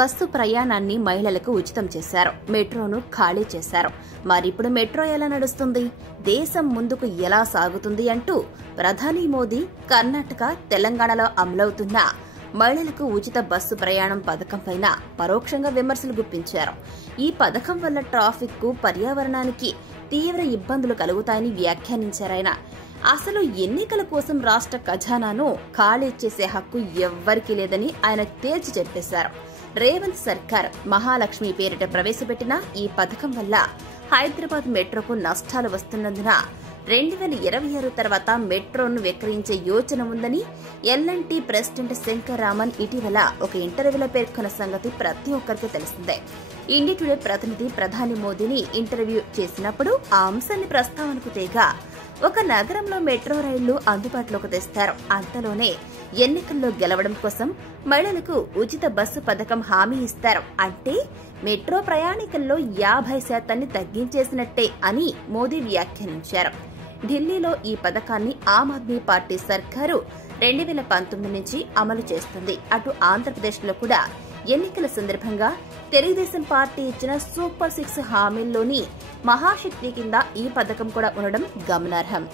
Bus ప్రయాణాన్ని మహిళలకు ఉచితం చేశారు. మెట్రోను ఖాళీ చేశారు. మరిప్పుడు మెట్రో ఎలా నడుస్తుంది, దేశం ముందుకు ఎలా సాగుతుంది అంటూ ప్రధాని మోదీ కర్ణాటక, తెలంగాణలో అమలవుతున్న మహిళలకు ఉచిత బస్సు ప్రయాణం పథకంపైన పరోక్షంగా విమర్శలు గుప్పించారు. ఈ పథకం వల్ల ట్రాఫిక్ కు, పర్యావరణానికి తీవ్ర ఇబ్బందులు కలుగుతాయని వ్యాఖ్యానించారాయన. అసలు ఎన్నికల కోసం రాష్ట్ర ఖజానాను ఖాళీ చేసే హక్కు ఎవ్వరికీ లేదని ఆయన తేల్చి చెప్పేశారు. రేవంత్ సర్కార్ మహాలక్ష్మి పేరిట ప్రవేశపెట్టిన ఈ పథకం వల్ల హైదరాబాద్ మెట్రోకు నష్టాలు వస్తున్నందున 2026 తర్వాత మెట్రోను విక్రయించే యోచన ఉందని ఎల్ఎన్టీ ప్రెసిడెంట్ శంకర్ రామన్ ఇటీవల ఒక ఇంటర్వ్యూలో పేర్కొన్న సంగతి ప్రతి ఒక్కరికి తెలిసిందే. ఇండియా టుడే ప్రతినిధి ప్రధాని మోదీని ఇంటర్వ్యూ చేసినప్పుడు ఆ అంశాన్ని ప్రస్తావనకు తేగా ఒక నగరంలో మెట్రో రైళ్లు అందుబాటులోకి తెస్తారు, అంతలోనే ఎన్నికల్లో గెలవడం కోసం మహిళలకు ఉచిత బస్సు పథకం హామీ ఇస్తారు, అంటే మెట్రో ప్రయాణికుల్లో 50% తగ్గించేసినట్టే అని మోదీ వ్యాఖ్యానించారు. ఢిల్లీలో ఈ పథకాన్ని ఆమ్ ఆద్మీ పార్టీ సర్కారు 2019 నుంచి అమలు చేస్తుంది. అటు ఆంధ్రప్రదేశ్లో కూడా ఎన్నికల సందర్భంగా తెలుగుదేశం పార్టీ ఇచ్చిన సూపర్ 6 హామీల్లోని మహాశక్తి కింద ఈ పథకం కూడా ఉండడం గమనార్హం.